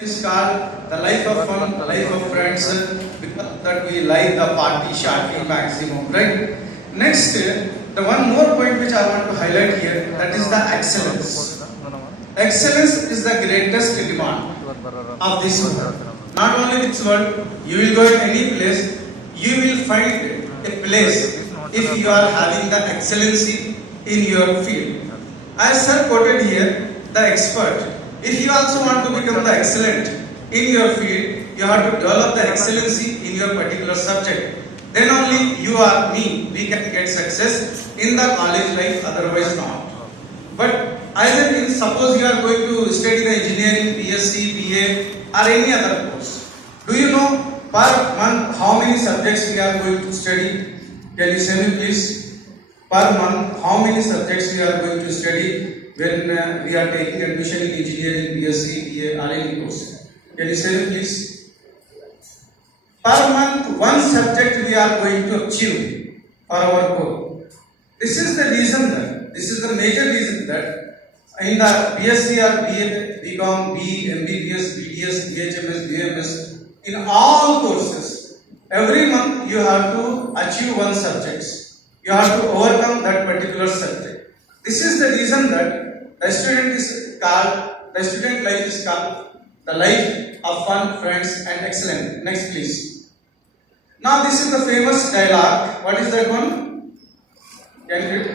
Is called the life of fun, life of friends, because that we like the party sharky maximum, right? Next, the one more point which I want to highlight here, that is the excellence. Excellence is the greatest demand of this world. Not only this world, you will go in any place, you will find a place if you are having the excellency in your field. As sir quoted here, the expert. If you also want to become the excellent in your field, you have to develop the excellency in your particular subject. Then only you or me, we can get success in the college life, otherwise not. But either in, suppose you are going to study the engineering, BSc, BA or any other course. Do you know per month how many subjects we are going to study? Can you say me please? Per month how many subjects we are going to study when we are taking admission in engineering, BSc, BA or any course? Can you say me please? Per month one subject we are going to achieve for our goal. This is the reason that, this is the major reason that in the BSc or BA, BCom, BE, MBBS, BDS, BHMS, BMS, in all courses, every month you have to achieve one subject. You have to overcome that particular subject. This is the reason that the student life is called the life of fun, friends and excellent. Next please. Now this is the famous dialogue. What is that one? Can you read?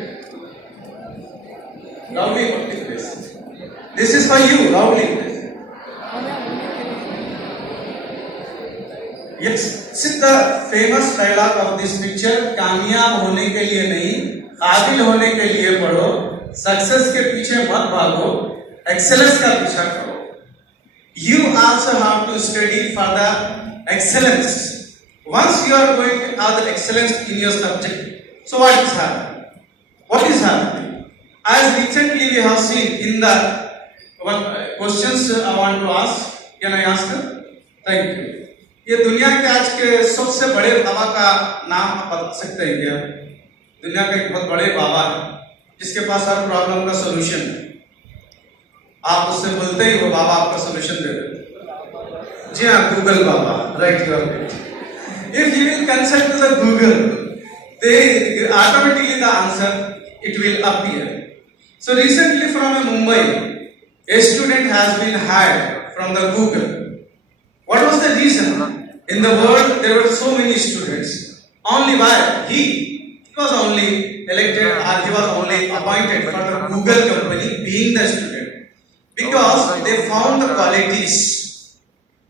Loudly, please. This is for you, loudly, please. Yes, see the famous dialogue of this picture. कामयाब होने के लिए नहीं, काबिल होने के लिए पढ़ो, सक्सेस के पीछे मत भागो, एक्सेलेंस का पीछा करो. You also have to study for the excellence. Once you are going to have the excellence in your subject, so what is happening? What is happening? As recently we have seen in the questions I want to ask. Can I ask? Thank you. ये दुनिया के आज के सबसे बड़े बाबा का नाम आप बता सकते हैं क्या? दुनिया का एक बहुत बड़े बाबा है जिसके पास हर प्रॉब्लम का सोल्यूशन है. आप उससे बोलते ही वो बाबा आपका सोल्यूशन दे देते. जी हाँ, गूगल बाबा. Right, you are right. If you will consult to the Google, they automatically the answer it will appear. So recently from Mumbai, a student has been hired from the Google. What was the reason? In the world there were so many students. Only why? He was only elected or he was only appointed for the Google company being the student. Because they found the qualities.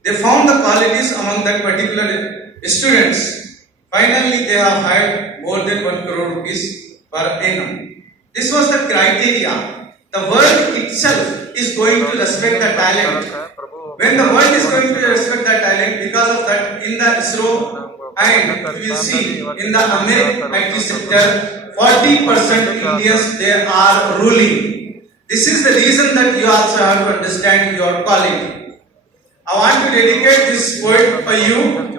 They found the qualities among that particular students. Finally they have hired more than 1 crore rupees per annum. This was the criteria. The world itself is going to respect the talent. When the world is going to respect the talent, because of that, in the ISRO and you will see in the American IT sector, 40% Indians they are ruling. This is the reason that you also have to understand your quality. I want to dedicate this poem for you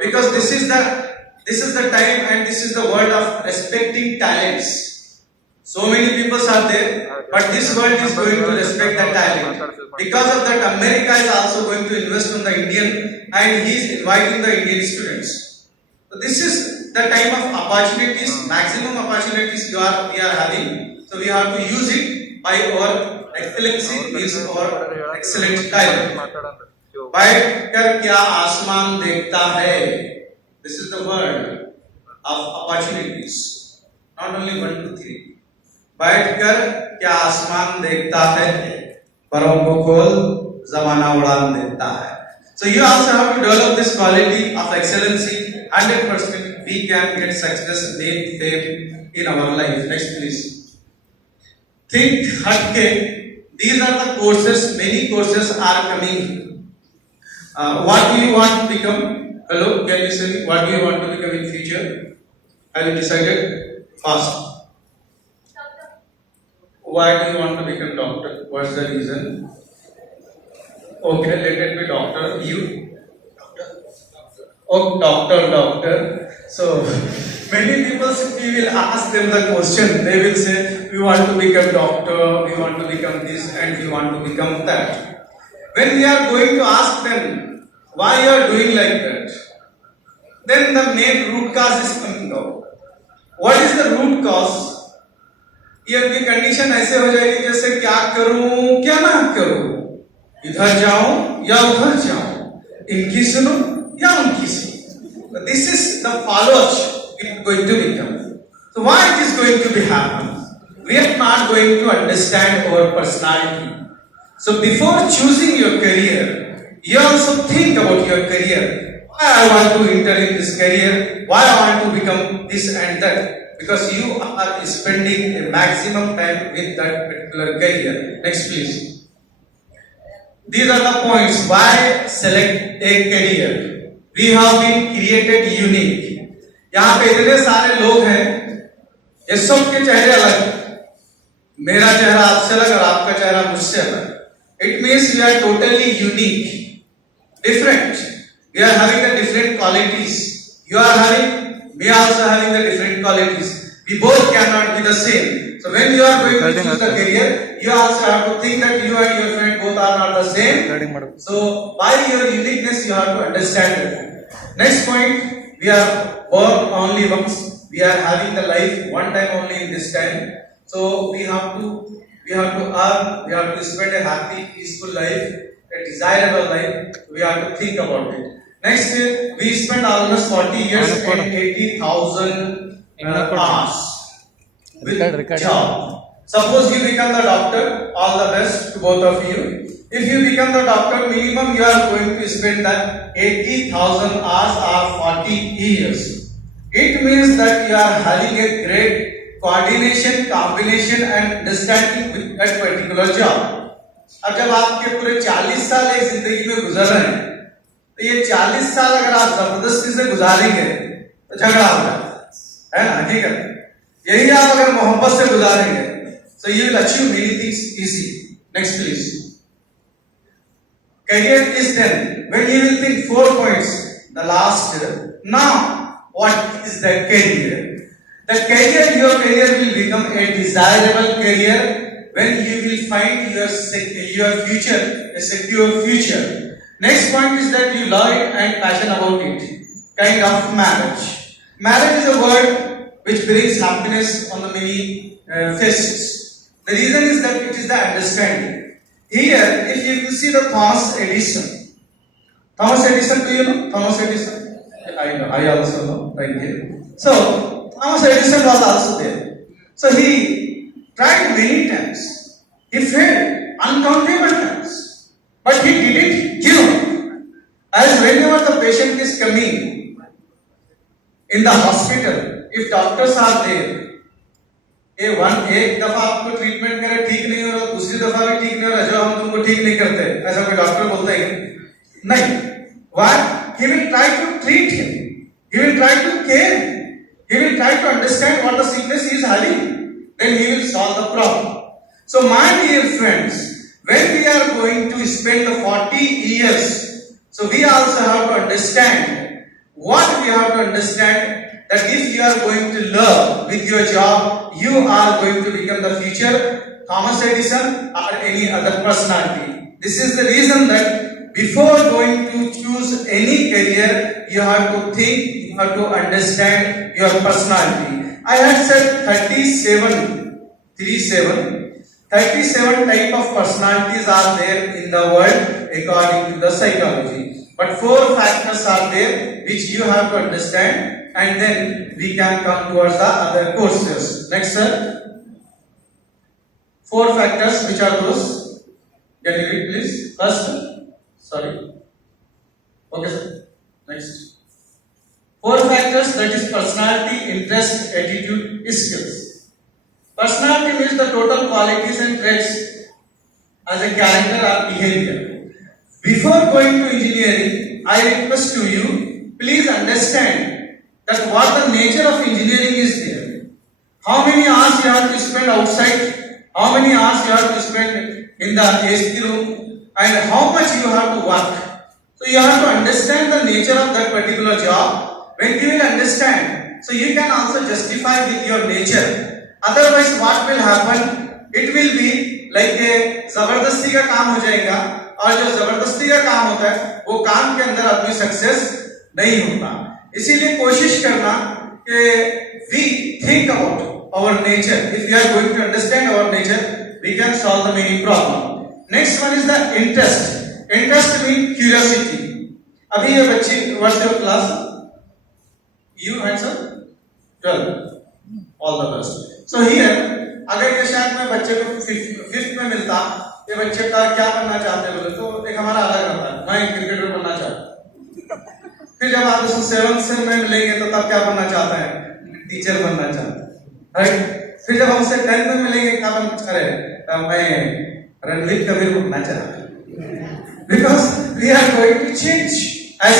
because this is the time and this is the world of respecting talents. So many people are there, but this world is going to respect the talent. Because of that, America is also going to invest on the Indian and he is inviting the Indian students. So this is the time of opportunities, maximum opportunities we are having. So we have to use it by our excellency, means our excellent talent. बैठ कर क्या आसमान देखता है. This is the word of opportunities. Not only 1, 2, 3. बैठकर क्या आसमान देखता है, परों को खोल जमाना उड़ान देता है. So you also have to develop this quality of excellency. 100% we can get success, name, fame in our life. Next please. Think hatke. These are the courses. Many courses are coming. What do you want to become? Hello, can you say me? What do you want to become in future? Have you decided? Fast. Why do you want to become doctor? What's the reason? Okay, let it be doctor. You? Oh, doctor. So, many people, if we will ask them the question, they will say, we want to become doctor, we want to become this, and we want to become that. when we are going to ask them why you are doing like that, then the main root cause is coming out. What is the root cause? ये आपकी condition ऐसे हो जाएगी जैसे क्या करूं क्या ना करूं, इधर जाऊं या उधर जाऊं, इनकी सुनो या उनकी सुनो. This is the followers it is going to become. So why it is going to be happen? We are not going to understand our personality. So before choosing your career, you also think about your career. Why I want to enter in this career? Why I want to become this and that? Because you are spending a maximum time with that particular career. Next please. These are the points why select a career. We have been created unique. यहाँ पे इतने सारे लोग हैं, ये सबके चेहरे अलग हैं. मेरा चेहरा आपसे अलग और आपका चेहरा मुझसे अलग. It means we are totally unique, different. We are having the different qualities. You are having, we are also having the different qualities. We both cannot be the same. So when you are going to choose the career, you also have to think that you and your friend both are not the same. So by your uniqueness, you have to understand it. Next point, we are born only once. We are having the life one time only in this time. So we have to earn, we have to spend a happy, peaceful life, a desirable life. We have to think about it. Next, we spend almost 40 years and 80,000 hours with job. Suppose you become the doctor, all the best to both of you. If you become the doctor, minimum you are going to spend that 80,000 hours or 40 years. It means that you are having a great coordination, combination and understanding with that particular job. अब जब आपके पूरे 40 साल एक जिंदगी में गुजर रहे हैं, तो ये 40 साल अगर आप जबरदस्ती से गुजारेंगे तो झगड़ा हो जाता है ना, हकीकत. यही आप अगर मोहब्बत से गुजारेंगे, so you will achieve many things easy. Next please. Career is then when you will think 4 points. The last. Now, what is the career? The career, your career will become a desirable career when you will find your future, a secure future. Next point is that you love it and passion about it. Kind of marriage. Marriage is a word which brings happiness on the many faces. The reason is that it is the understanding. Here, if you will see the Thomas Edison. Thomas Edison, do you know? Thomas Edison? I know, I also know. Thank you. So, Thomas Edison was also there. So he tried many times. He failed uncountable times. But he didn't give up. As whenever the patient is coming in the hospital, if doctors are there, एक दफा आपको treatment करे ठीक नहीं हो रहा, दूसरी दफा भी ठीक नहीं हो रहा, जो हम तुमको ठीक नहीं करते, ऐसा कोई डॉक्टर बोलता है नहीं. Why? He will try to treat him. He will try to care him. He will try to understand what the sickness he is having. Then he will solve the problem. So my dear friends, when we are going to spend the 40 years, so we also have to understand what we have to understand, that if you are going to love with your job, you are going to become the future Thomas Edison or any other personality. This is the reason that before going to choose any career, you have to think, you have to understand your personality. I had said 37 type of personalities are there in the world according to the psychology. But 4 factors are there which you have to understand, and then we can come towards the other courses. Next, sir. 4 factors, which are those? Can you read please? First, sorry. Okay, sir. Next. 4 factors, that is personality, interest, attitude, skills. Personality means the total qualities and traits as a character or behavior. Before going to engineering, I request to you, please understand that what the nature of engineering is there. How many hours you have to spend outside, how many hours you have to spend in the AC room, and how much you have to work. So you have to understand the nature of that particular job. When you will understand, so you can also justify with your nature. Otherwise what will happen? It will be like a जबरदस्ती का काम हो जाएगा. और जो जबरदस्ती का काम होता है वो काम के अंदर आदमी सक्सेस नहीं होता। इसीलिए कोशिश करना कि we think about our nature. If you are going to understand our nature, we can solve the many problem. Next one is the interest. Interest mean curiosity. अभी ये बच्ची, what's your class? You handsome 12, all the best. So here अगर ये शायद मैं बच्चे को fifth में मिलता, ये बच्चे का क्या बनना चाहते बोले तो एक हमारा अलग रहता है, मैं क्रिकेटर बनना चाहता। फिर जब आप उसको 7th से में मिलेंगे तो तब क्या बनना चाहता है? टीचर बनना चाहता है, राइट। फिर जब हमसे 10th में मिलेंगे क्या बनना चाह रहे हैं? मैं रणवीर कबीर बनना चाहता हूं। Because we are going to change as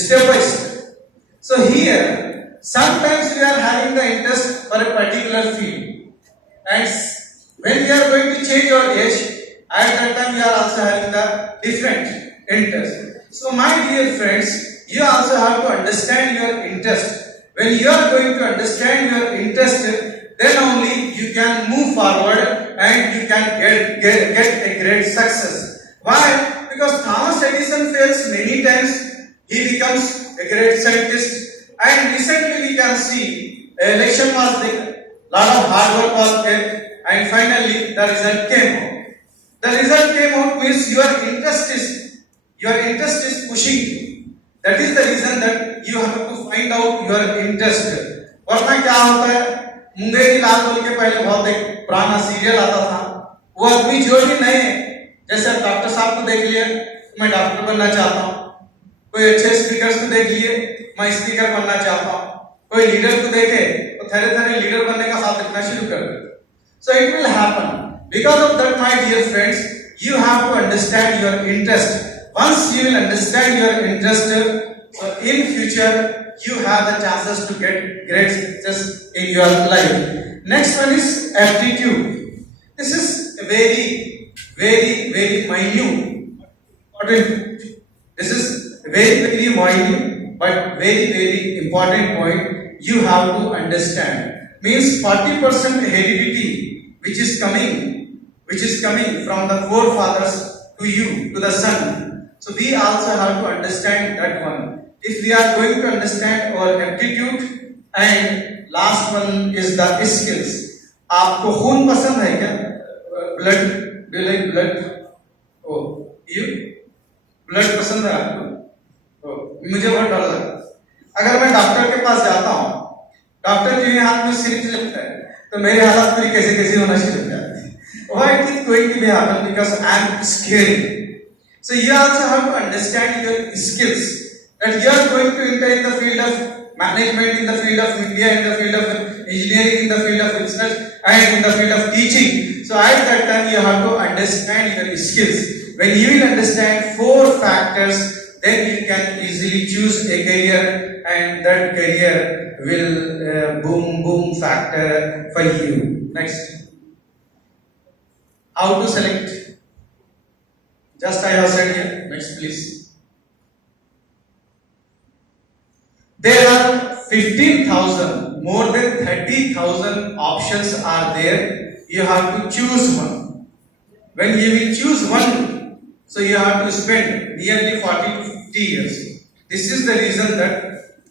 step by step. So here sometimes we are having the interest for a particular field, and when we are going to change our age, at that time we are also having the different interest. So my dear friends, you also have to understand your interest. When you are going to understand your interest, then only you can move forward and you can get a great success. Why? Because Thomas Edison fails many times, he becomes a great scientist. And recently we can see election was there, lot of hard work was there, and finally the result came out. The result came out means your interest is pushing you. That is the reason that you have to find out your interest. वरना क्या होता है, मुंगेरी लाल बोल के पहले बहुत एक पुराना सीरियल आता था, वो आदमी जो भी नए, जैसे डॉक्टर साहब को देख लिया, मैं डॉक्टर बनना चाहता हूँ। कोई अच्छे स्पीकर को देख लिए, मैं स्पीकर बनना चाहता हूँ। कोई लीडर को देखे तो थोड़े थोड़े लीडर बनने का साथ लिखना शुरू कर दे। So it will happen. Because of that, my dear friends, you have to understand your interest. Once you will understand your interest, so in future you have the chances to get great success in your life. Next one is aptitude. This is a very minute. This is very minute but very important point you have to understand. Means 40% heredity which is coming from the forefathers to you, to the son. So we also have to understand that one. If we are going to understand our aptitude, and last one is the skills. आपको खून पसंद है क्या? Blood, do you like blood? Oh, you? Blood पसंद है आपको? Oh, मुझे बहुत डर लगता है। अगर मैं डॉक्टर के पास जाता हूँ, डॉक्टर के हाथ में सिरिंज लगता है, तो मेरे हालात मेरी कैसे होना शुरू हो जाती है। Why it is going to be happen? Because I am scared. So you also have to understand your skills. That you are going to enter in the field of management, in the field of media, in the field of engineering, in the field of business, and in the field of teaching. So at that time you have to understand your skills. When you will understand 4 factors, then you can easily choose a career, and that career will boom factor for you. Next. How to select? Just I have said here. Next, please. There are 15,000, more than 30,000 options are there. You have to choose one. When you will choose one, so you have to spend nearly 40 to 50 years. This is the reason that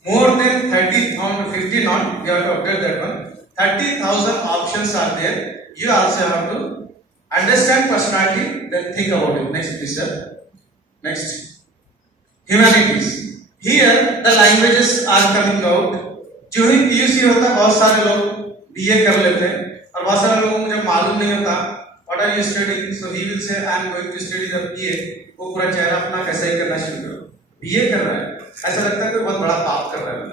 more than 30,000, 50 not, you have to update that one. 30,000 options are there. You also have to understand personality, then think about it. Next, please, sir. Next. Humanities. Here, the languages are coming out. जो ही PUC होता है, बहुत सारे लोग BA कर लेते हैं, और बहुत सारे लोगों को मुझे मालूम नहीं होता what are you studying, so he will say I am going to study the BA. वो पूरा चेहरा अपना कैसा ही करना शुरू करो, BA कर रहा है, ऐसा लगता है कि बहुत बड़ा पाप कर रहा है,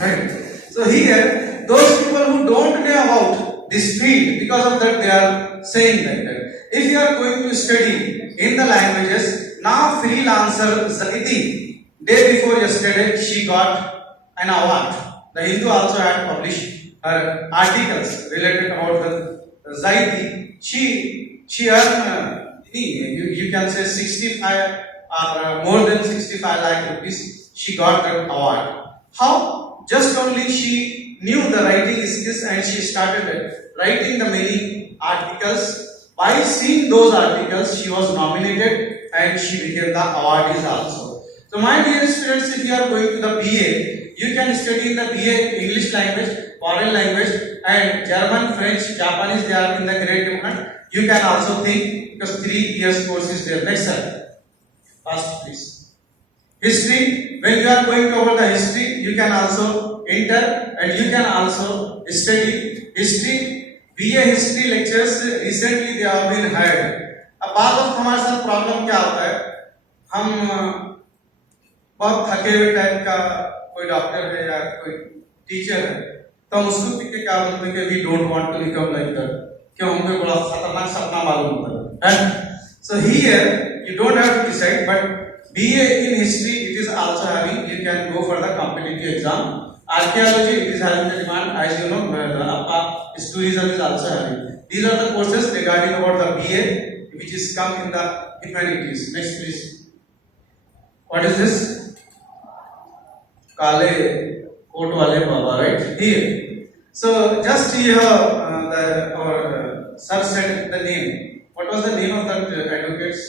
right? So here, those people who don't know about this field, because of that they are saying like that. If you are going to study in the languages, now freelancer Zaidi, day before yesterday, she got an award. The Hindu also had published her articles related about the Zaidi. She earned, you can say 65 or more than 65 lakh rupees. She got that award. How? Just only she knew the writing skills and she started writing the many articles. By seeing those articles, she was nominated and she became the awardee also. So my dear students, if you are going to the BA, you can study in the BA English language, foreign language, and German, French, Japanese. They are in the great demand. You can also think because 3 years course is there. Next sir, fast please. History. When you are going over the history, you can also enter and you can also study history. BA history lectures recently they have been held. अब बात वक्त हमारे साथ problem क्या होता है, हम बहुत थके हुए टाइप का कोई डॉक्टर है या कोई टीचर है तो हम उसको देख के क्या बोलते हैं कि we don't want to become like that, क्यों हमको बड़ा खतरनाक सपना मालूम होता है. So here you don't have to decide, but BA in history it is also having, you can go for the competitive exam. Archaeology it is having the demand, as you know, आपका tourism is also having. These are the courses regarding about the BA which is come in the humanities. Next please. What is this? काले coat वाले बाबा, right here. So just here our sir said the name. What was the name of that advocates?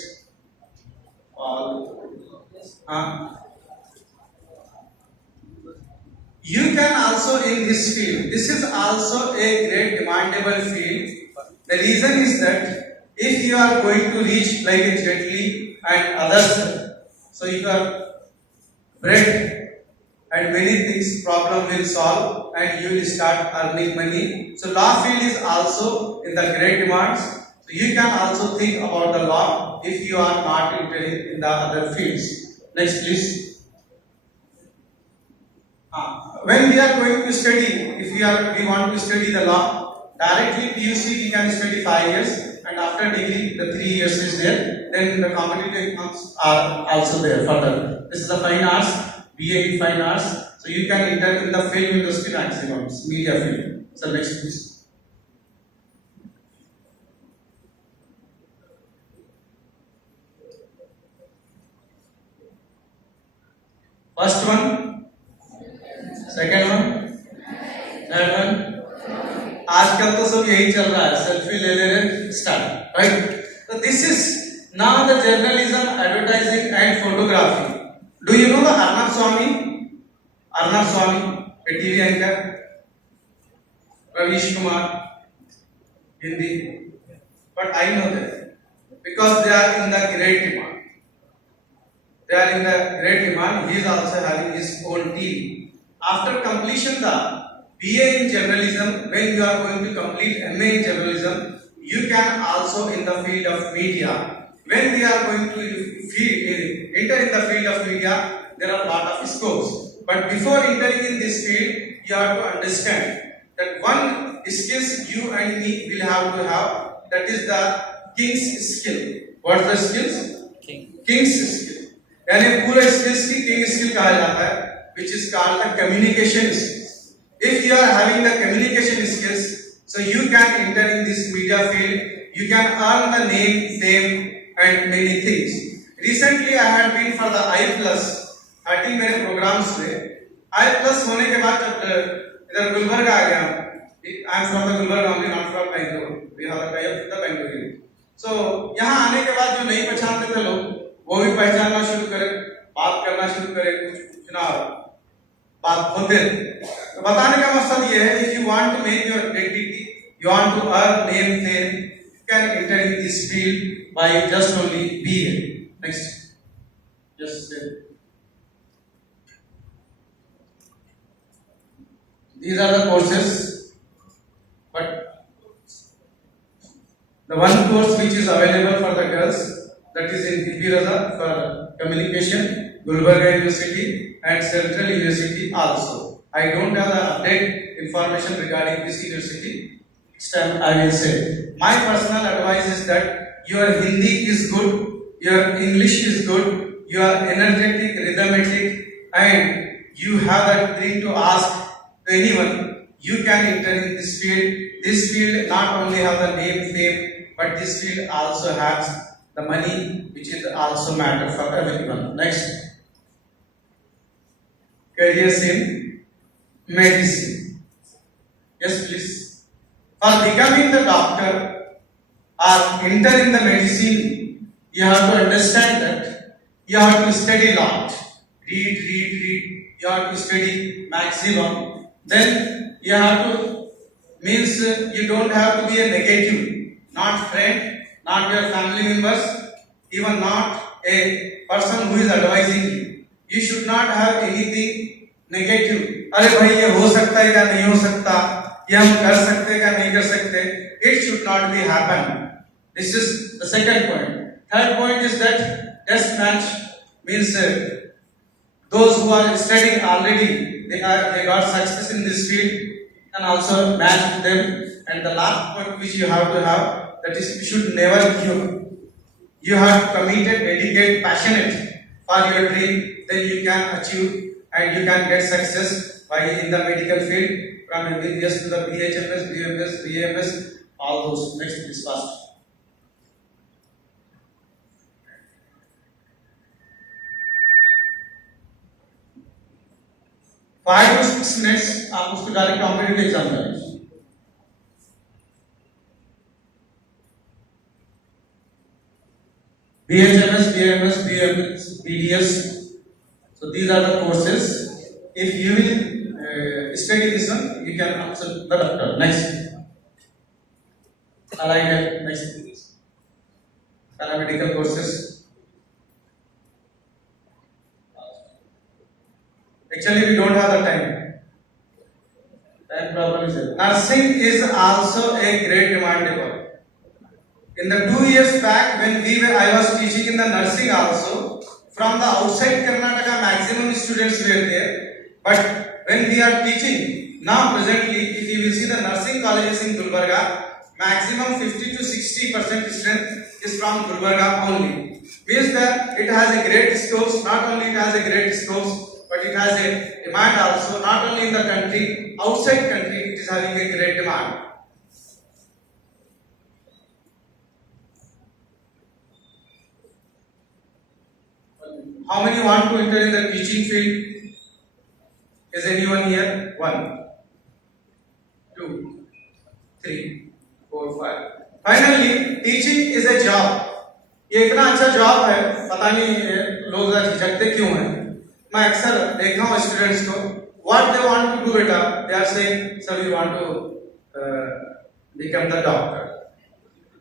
You can also in this field. This is also a great demandable field. The reason is that if you are going to reach like a Jet Li and others, so if you are bred and many things problem will solve and you will start earning money. So law field is also in the great demands. So you can also think about the law if you are not interested in the other fields. Next please. When we are going to study, if we want to study the law, directly PUC we can study 5 years and after degree the 3 years is there. Then the competitive exams are also there further. This is the fine arts, BA in fine arts. So you can enter in the film industry maximum, media field. So next please. First one, second one, third one. आजकल तो सब यही चल रहा है, selfie ले ले रहे start, right. So this is now the journalism, advertising and photography. Do you know the Arnab Swami? Arnab Swami, a TV anchor. Ravish Kumar, Hindi. But I know that because they are in the great demand. They are in the great demand. He is also having his own team. After completion the BA in journalism, when you are going to complete MA in journalism, you can also in the field of media. When we are going to enter in the field of media, there are a lot of scopes. But before entering in this field, you have to understand that one skills you and me will have to have. That is the king's skill. What is the skills? King's skill. यानी पूरे skills की king skill कहा जाता है, which is called the communication skills. If you are having the communication skills, so you can enter in this media field. You can earn the name, fame, and many things. Recently, I had been for the I Plus 30 मेरे programs में. I Plus होने के बाद जब इधर गुलबर्गा आ गया, I am from the Gulbarga only, not from Bangalore. We have a tie-up with the Bangalore. So यहाँ आने के बाद जो नहीं पहचानते थे लोग, वो भी पहचानना शुरू करे, बात करना शुरू करे, कुछ पूछना बात होते. तो बताने का मकसद ये है, if you want to make your identity, you want to earn name, fame, you can enter in this field by just only BA. Next, just these are the courses, but the one course which is available for the girls, that is in P.P. Raza for communication, Gulbarga University and Central University also. I don't have the update information regarding this university. Next time I will say. My personal advice is that your Hindi is good, your English is good, you are energetic, rhythmic, and you have that thing to ask to anyone. You can enter in this field. This field not only have the name, fame, but this field also has the money, which is also matter for everyone. Next, careers in medicine. Yes, please. For becoming the doctor or enter in the medicine, You have to understand that you have to study lot. Read. You have to study maximum. Then you have to means you don't have to be a negative, not friend, not your family members, even not a person who is advising you. You should not have anything negative. अरे भाई ये हो सकता है क्या नहीं हो सकता, ये हम कर सकते हैं क्या नहीं कर सकते. It should not be happen. This is the second point. Third point is that test match means those who are studying already, they got success in this field, and also match with them. And the last point which you have to have, that is you should never give. You have committed, dedicated, passionate for your dream, then you can achieve and you can get success by in the medical field from MBBS to the BHMS, BMS, BAMS, all those. Next is fast. 5 to 6 minutes आप उसको direct competitive exam करें. BHMS, BMS, BMS, BDS. So these are the courses. If you will study this one, you can answer the doctor. Next. I like it. Next. Paramedical courses. Actually, we don't have the time. Time problem is there. Nursing is also a great demandable. In the 2 years back, when I was teaching in the nursing also, from the outside Karnataka, maximum students were there. But when we are teaching, now presently, if you will see the nursing colleges in Gulbarga, maximum 50 to 60% strength is from Gulbarga only. Means that it has a great scopes, not only it has a great scopes, but it has a demand also, not only in the country, outside country, it is having a great demand. How many want to enter in the teaching field? Is anyone here? 1, 2, 3, 4, 5. Finally, teaching is a job. ये इतना अच्छा job है, पता नहीं लोग झिझकते क्यों हैं. मैं अक्सर देखता हूँ स्टूडेंट्स को, what they want to do बेटा, they are saying, sir, we want to become the doctor.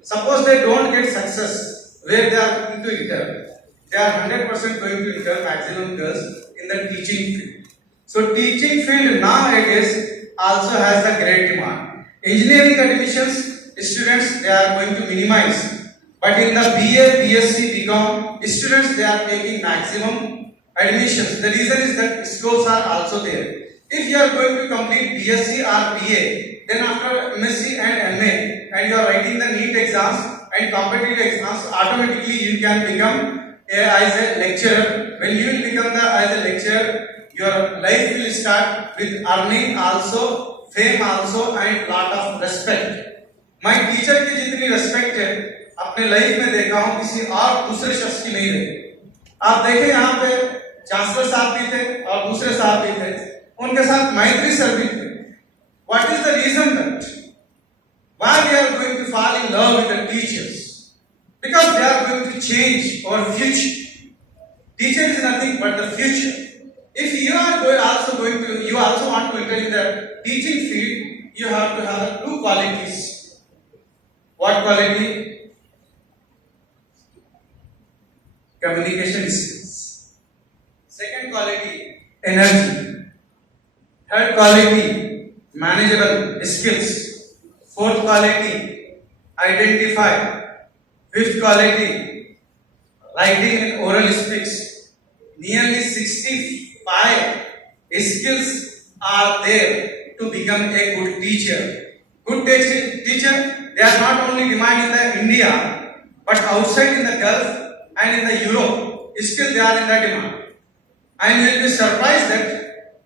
Suppose they don't get success, where they are going to enter? They are 100% going to enter maximum girls in the teaching field. So teaching field nowadays also has the great demand. Engineering admissions students they are going to minimize, but in the BA, BSc, BCom students they are taking maximum admissions. The reason is that scopes are also there. If you are going to complete BSc or BA, then after MSc and MA, and you are writing the NEET exams and competitive exams, automatically you can become as a lecturer. When you will become as a lecturer, your life will start with earning also, fame also, and lot of respect. मैं teacher की जितनी respect है अपने life में देखा हूँ किसी और दूसरे शख्स की नहीं देखी. आप देखें यहाँ पे चांसलर साहब भी थे और दूसरे साहब भी थे, उनके साथ मैत्री सर भी थे. What is the reason that why we are going to fall in love with the teachers? Because they are going to change our future. Teacher is nothing but the future. If you are also want to enter in the teaching field, you have to have 2 qualities. What quality? Communication skills. Second quality, energy. Third quality, manageable skills. Fourth quality, identify. Fifth quality, writing and oral speaks. Nearly 65 skills are there to become a good teacher. Good teacher, they are not only demand in the India, but outside in the Gulf and in the Europe, still they are in the demand. And you will be surprised that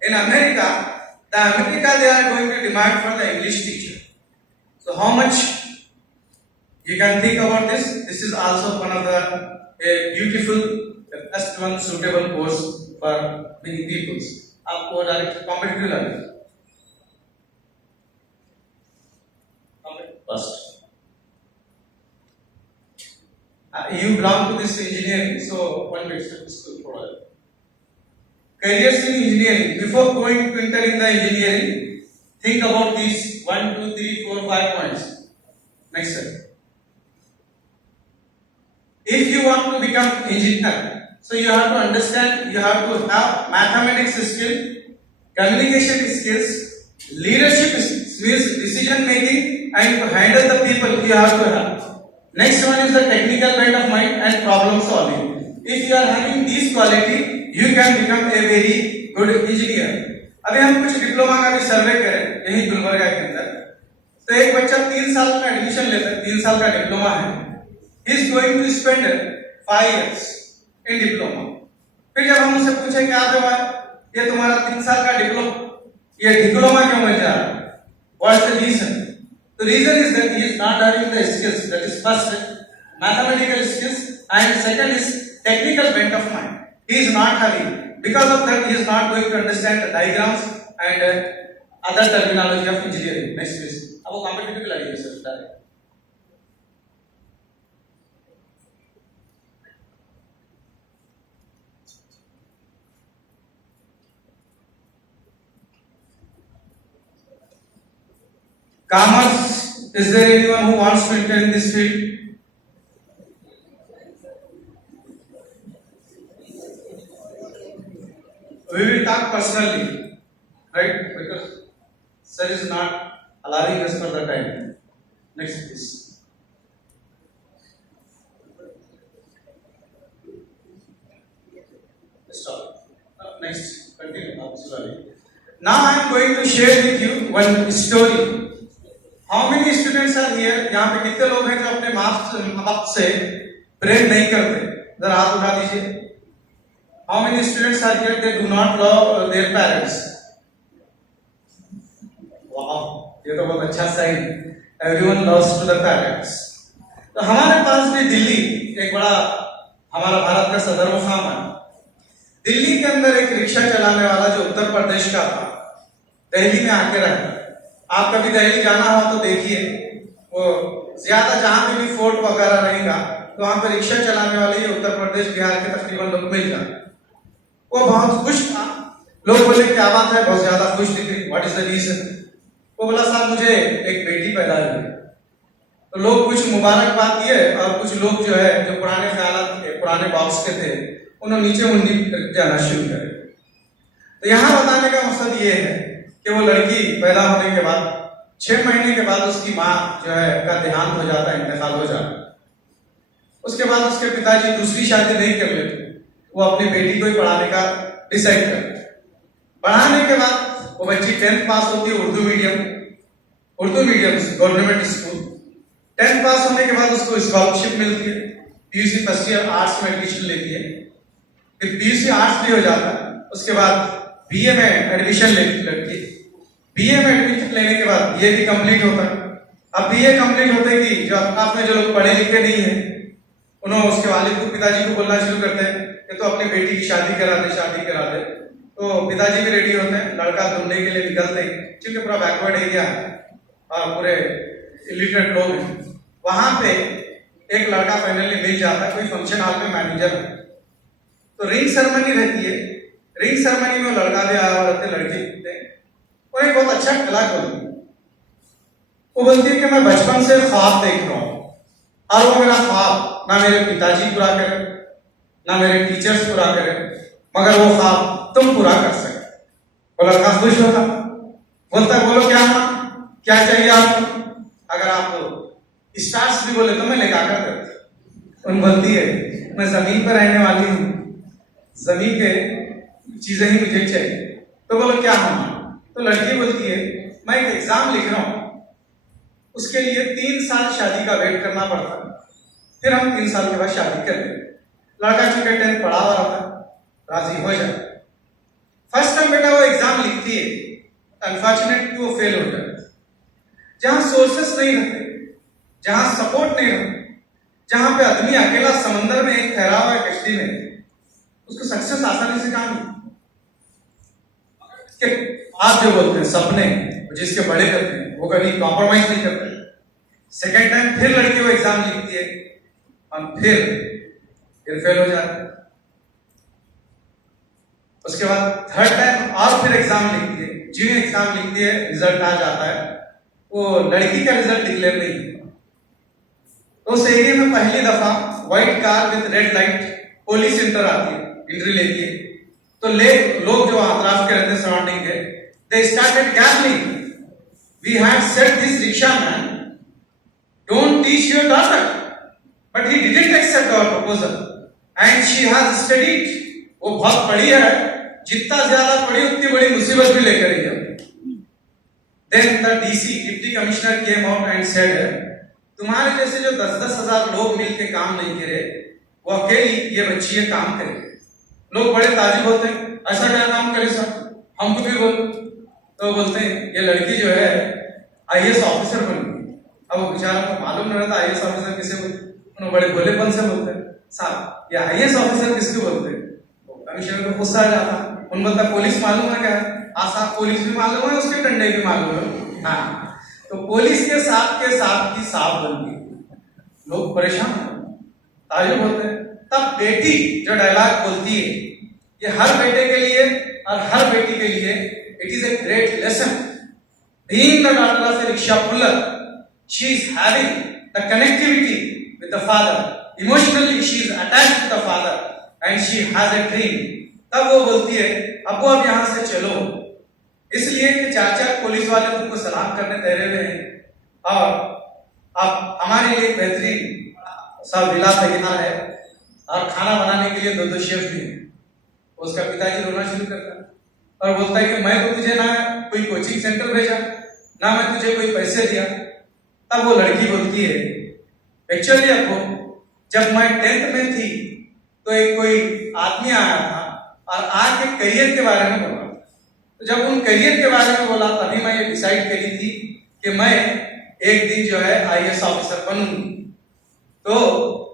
in America they are going to demand for the English teacher. So how much you can think about this? This is also one of the beautiful, the best one suitable course for many people. आपको direct competitive लगे. First, you belong to this engineering, so one bit school provide. Careers in engineering. Before going to enter in the engineering, think about these 1, 2, 3, 4, 5 points. Next slide. If you want to become engineer, so you have to understand, you have to have mathematics skill, communication skills, leadership skills, decision making, and to handle the people you have to have. Next one is the technical bent of mind and problem solving. If you are having these quality, you can become a very good engineer. अभी हम कुछ diploma का भी सर्वे करें यही गुलबर्गा के अंदर, तो एक बच्चा 3 साल का एडमिशन लेता है, 3 साल का डिप्लोमा है, he is going to spend 5 years in diploma. फिर जब हम उससे पूछे कि आप ये तुम्हारा 3 साल का डिप्लोमा क्यों मिल जा रहा है? What's the reason? The reason is that he is not having the skills. That is first mathematical skills, and second is technical bent of mind. He is not having. Because of that, he is not going to understand the diagrams and other terminology of engineering. Next please. अब वो competitive लड़ेगी sir. Commerce, is there anyone who wants to enter in this field? We will talk personally, right? Because sir is not allowing us for the time. Next please. Stop. Next, continue. Now I am going to share with you one story. How many students are here? यहाँ पे कितने लोग हैं जो अपने माँ बाप से प्रेम नहीं करते? जरा हाथ उठा दीजिए. How many students are here? They do not love their parents. Wow, ये तो बहुत अच्छा sign. Everyone loves to the parents. तो हमारे पास भी दिल्ली एक बड़ा हमारा भारत का सदर मुकाम है. दिल्ली के अंदर एक रिक्शा चलाने वाला जो उत्तर प्रदेश का था, दिल्ली में आके रहता. आप कभी दिल्ली जाना हो तो देखिए, वो ज्यादा जहां पे भी फोर्ट वगैरह रहेगा तो वहां पे रिक्शा चलाने वाले ये उत्तर प्रदेश बिहार के तकरीबन लोग मिल जाते. वो बहुत खुश था. लोग बोले क्या बात है, बहुत ज्यादा खुश दिख रही, व्हाट इज द रीजन? वो बोला साहब मुझे एक बेटी पैदा हुई. तो लोग कुछ मुबारकबाद दिए और कुछ लोग जो है जो पुराने ख्यालात के पुराने बॉक्स के थे उन्होंने नीचे मुंडी जाना शुरू करे. तो यहाँ बताने का मकसद ये है कि वो लड़की पैदा होने के बाद 6 महीने के बाद उसकी माँ जो है का देहांत हो जाता है, इंतकाल हो जाता है. उसके बाद उसके पिताजी दूसरी शादी नहीं कर लेते, वो अपनी बेटी को ही पढ़ाने का डिसाइड करते. पढ़ाने के बाद वो बच्ची 10th पास होती है Urdu medium government school. 10th पास होने के बाद उसको स्कॉलरशिप मिलती है, पीयूसी फर्स्ट ईयर आर्ट्स में एडमिशन लेती है. फिर पीयूसी आर्ट्स भी हो जाता है. उसके बाद बीए में एडमिशन लेती लड़की. बीए में एडमिशन लेने के बाद बीए भी कंप्लीट होता है. अब बीए कंप्लीट होते कि जो आप में जो लोग पढ़े लिखे नहीं है उन्होंने उसके वालिद को पिताजी को बोलना शुरू करते हैं कि तो अपने बेटी की शादी करा दे. तो पिताजी भी रेडी होते हैं, लड़का ढूंढने के लिए निकलते हैं क्योंकि पूरा बैकवर्ड एरिया है और पूरे इलिटरेट लोग हैं. वहां पे एक लड़का फाइनली मिल जाता है, कोई फंक्शन हॉल में मैनेजर है. तो रिंग सेरेमनी रहती है. रिंग सेरेमनी में लड़का भी आया हुआ रहते, लड़की दिखते हैं. और एक बहुत अच्छा कलाकार बोलती है, वो बोलती है कि मैं बचपन से ख्वाब देख रहा हूँ और वो मेरा ख्वाब ना मेरे पिताजी पूरा करे ना मेरे टीचर्स पूरा करे, मगर वो ख्वाब तुम पूरा कर सके. वो लड़का खुश होता, बोलता बोलो क्या चाहिए आपको? अगर आप स्टार्स भी बोले तो मैं लेकर देती. उन बोलती है मैं जमीन पर रहने वाली हूँ, जमीन के चीजें ही मुझे चाहिए. तो बोलो क्या होना? तो लड़की बोलती है मैं एक एग्जाम लिख रहा हूँ, उसके लिए 3 साल शादी का वेट करना पड़ता है, फिर हम 3 साल के बाद शादी कर देंगे. लड़का चूंकि 10th पढ़ा हुआ रहता, राजी हो जाए. फर्स्ट टाइम बेटा वो एग्जाम लिखती है, अनफॉर्चुनेटली वो फेल हो जाए. जहां सोर्सेस नहीं रहते, जहां सपोर्ट नहीं रहते, जहां पे आदमी अकेला समंदर में एक ठहरा हुआ है कश्ती में, उसको सक्सेस आसानी से कहां मिलती. आप जो बोलते हैं सपने जिसके बड़े करते हैं वो कभी कॉम्प्रोमाइज नहीं करते. सेकेंड टाइम फिर लड़की वो एग्जाम लिखती है और फिर फिर फेल हो जाते हैं। उसके बाद थर्ड टाइम और फिर एग्जाम लिखती है, जो एग्जाम लिखती है रिजल्ट आ जाता है, वो लड़की का रिजल्ट डिक्लेयर नहीं होता। तो उस एरिया में पहली दफा white car with red light police inter आती है, एंट्री लेती है। तो लोग जो अतराफ के रहते हैं सराउंडिंग के, they started gambling, we had set this rickshaw man don't teach your daughter, but he didn't accept our proposal and she has studied. वो बहुत पढ़ी है, जितना ज्यादा पढ़ी उतनी बड़ी मुसीबत भी लेकर आई है। Then the DC deputy commissioner came out and said, तुम्हारे जैसे जो 10-10 हजार लोग मिलके काम नहीं करे, वो अकेली ये बच्ची ये काम करे। लोग बड़े ताजुब होते हैं, ऐसा क्या काम करे सर, हमको भी बोलो। तो बोलते हैं ये लड़की जो है आईएएस ऑफिसर बन गई। अब वो बेचारा को मालूम नहीं रहता आईएएस ऑफिसर किसे बोलते, उन्होंने बड़े भोलेपन से बोलते हैं साहब ये आईएएस ऑफिसर किसको बोलते हैं। कमिश्नर को गुस्सा आ जाता, उन बोलता पुलिस मालूम है क्या, हाँ साहब पुलिस भी मालूम है, उसके डंडे भी मालूम है। हाँ, तो पुलिस के साथ की साफ बन गई, लोग परेशान ताजुब होते हैं। तब बेटी जो डायलॉग बोलती है, ये हर बेटे के लिए और हर बेटी के लिए it is a great lesson. Being the daughter of a rickshaw puller, she is having the connectivity with the father, emotionally she is attached to the father and she has a dream. तब वो बोलती है अब्बू अब यहां से चलो, इसलिए कि चाचा पुलिस वाले तुमको सलाम करने ठहरे हुए हैं और अब हमारे लिए बेहतरीन सब विला तैयार है और खाना बनाने के लिए 2-2 शेफ भी हैं। उसका पिताजी रोना शुरू करता है और बोलता है कि मैं तो तुझे ना कोई कोचिंग सेंटर भेजा, ना मैं तुझे कोई पैसे दिया। तब वो लड़की बोलती है एक्चुअली अब्बू जब मैं 10th में थी तो एक कोई आदमी आया था और आके करियर के बारे में बोला। तो जब उन करियर के बारे में बोला तभी मैं ये डिसाइड करी थी कि मैं एक दिन जो है आईएएस ऑफिसर बनूंगी। तो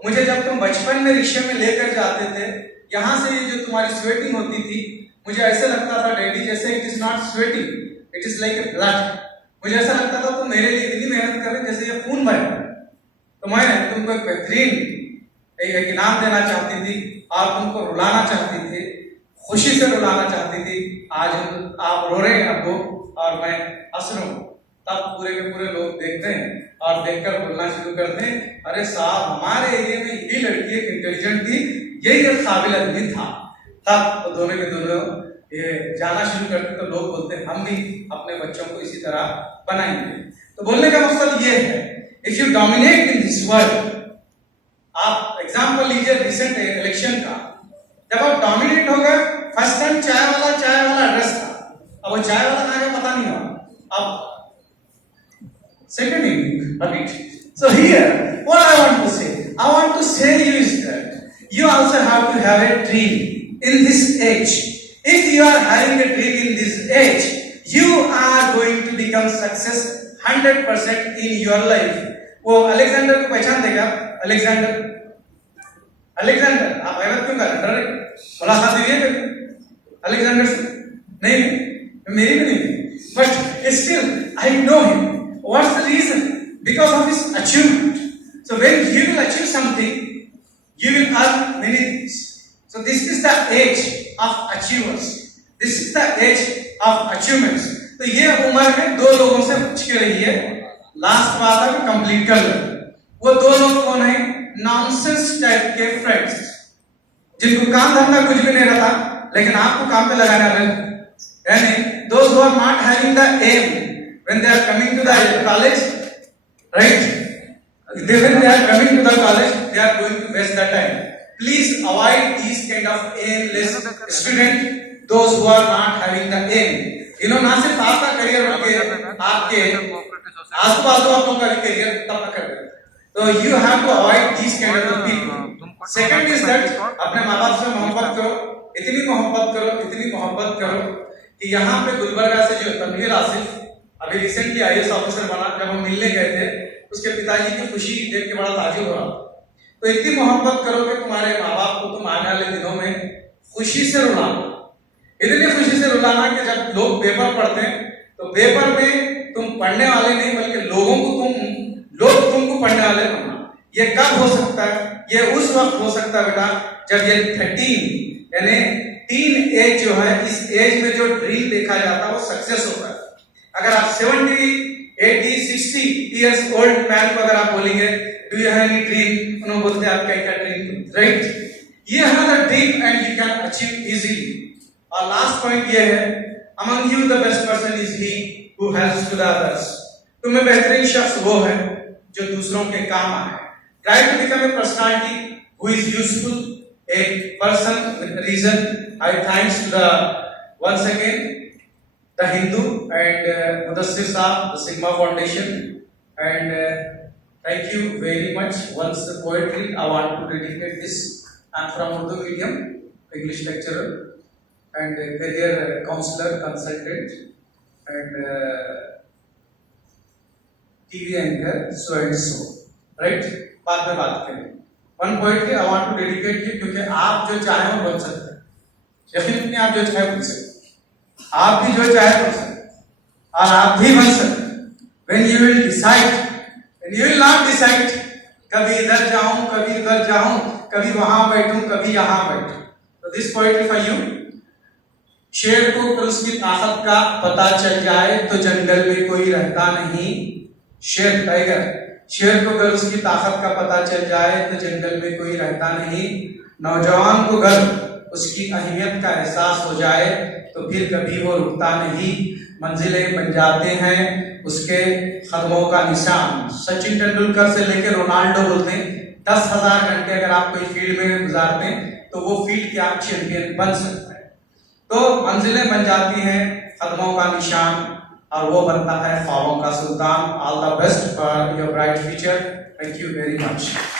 मुझे जब तुम बचपन में रिक्शे में लेकर जाते थे, यहाँ से ये जो तुम्हारी स्वेटिंग होती थी, मुझे ऐसे लगता था डैडी जैसे it is not sweating, it is like a blood. मुझे ऐसा लगता था तुम मेरे लिए इतनी मेहनत कर रहे जैसे ये खून बह रहा है। तो मैं तुमको एक बेहतरीन एक इनाम देना चाहती थी और तुमको रुलाना चाहती थी, खुशी से रुलाना चाहती थी। आज आप रो रहे हैं आपको और मैं हंस रहा हूं। तब पूरे के पूरे लोग देखते हैं और देखकर बोलना शुरू करते हैं, अरे साहब हमारे एरिया में यही लड़की एक इंटेलिजेंट थी, यही एक काबिल आदमी था। तब तो दोनों के दोनों ये जाना शुरू करते, तो लोग बोलते हैं हम भी अपने बच्चों को इसी तरह बनाएंगे। तो बोलने का मकसद ये है, if you dominate in this world, आप एग्जाम्पल लीजिए रिसेंट इलेक्शन का, जब आप डोमिनेट हो गए, फर्स्ट टाइम चाय वाला एड्रेस था, अब वो चाय वाला कहाँ का पता नहीं हुआ, अब second evening of it. So here, what I want to say you is that you also have to have a dream in this age. If you are having a dream in this age, you are going to become success 100% in your life. वो Alexander को पहचान देगा, Alexander आप अवैध क्यों कर रहे हैं? मुलाकात हुई है अलेक्जेंडर से? नहीं, मेरी भी नहीं, but still I know him. What's the reason? Because of his achievement. So when you will achieve something, you will earn many things. So this is the age of achievers. This is the age of achievements. तो ये उम्र में दो लोगों से पूछ के रही है, लास्ट बात है कंप्लीट कर लो। वो दो लोग कौन है? नॉनसेंस टाइप के फ्रेंड्स, जिनको काम धंधा कुछ भी नहीं रहता, लेकिन आपको काम पे लगाना है। यानी those who are not having the aim when they are coming to the college, right? When they are coming to the college, they are going to waste the time. Please avoid these kind of aimless student, those who are not having the aim. You know, ना सिर्फ आपका career बल्कि आपके आसपास वालों का भी career तब कर दे। तो you have to avoid these kind of people. Second is that अपने माँ बाप से मोहब्बत करो, इतनी मोहब्बत करो कि यहाँ पे गुलबर्गा से जो तनवीर आसिफ अभी रिसेंटली आईएएस ऑफिसर बना, जब हम मिलने गए थे उसके पिताजी की खुशी देख के बड़ा ताज्जुब हो रहा। तो इतनी मोहब्बत करो कि तुम्हारे माँ बाप को तुम आने वाले दिनों में खुशी से रुलाना, इतनी खुशी से रुलाना कि जब लोग पेपर पढ़ते हैं तो पेपर में तुम पढ़ने वाले नहीं बल्कि लोग तुमको पढ़ने वाले बनना। ये कब हो सकता है? ये उस वक्त हो सकता है बेटा जब ये 13 यानी टीन एज जो है, इस एज में जो ड्रीम देखा जाता है वो सक्सेस होता है। अगर आप 70, 80, 60 इयर्स ओल्ड मैन को अगर आप बोलेंगे do you have any dream, उन्होंने बोलते हैं आपका क्या ड्रीम, राइट? ये है the dream and you can achieve easily. और लास्ट पॉइंट ये है, among you the best person is he who helps to the others. तुम्हें बेहतरीन शख्स वो है जो दूसरों के काम आए। Try to become a personality who is useful, a person with reason. I thanks to the once again the Hindu and Mudassir Saab, the Sigma Foundation, and thank you very much. Once the poetry, I want to dedicate this. I'm from Urdu medium, English lecturer and career counselor, consultant, and TV anchor, so and so. Right? बाद में बात करेंगे। One poetry I want to dedicate you, क्योंकि आप जो चाहे वो बन सकते हैं। यकीन आप जो चाहे बन सकते, आप भी जो चाहे बन सकते और आप भी बन सकते। When you will decide, when you will not decide कभी इधर जाऊं, कभी उधर जाऊं, कभी वहां बैठूं, कभी यहां बैठूं। तो दिस पोएट्री फॉर यू। शेर को अगर उसकी ताकत का पता चल जाए तो जंगल में कोई रहता नहीं। शेर टाइगर, शेर को अगर उसकी ताकत का पता चल जाए तो जंगल में कोई रहता नहीं। नौजवान को अगर उसकी अहमियत का एहसास हो जाए तो फिर कभी वो रुकता नहीं। मंजिलें बन जाते हैं उसके कदमों का निशान। सचिन तेंदुलकर से लेकर रोनाल्डो बोलते हैं 10,000 घंटे अगर आप कोई फील्ड में गुजारते हैं तो वो फील्ड के आप चैंपियन बन सकते हैं। तो मंजिलें बन जाती हैं, कदमों का निशान, और वो बनता है ख्वाबों का सुल्तान। All the best for your bright future. Thank you very much.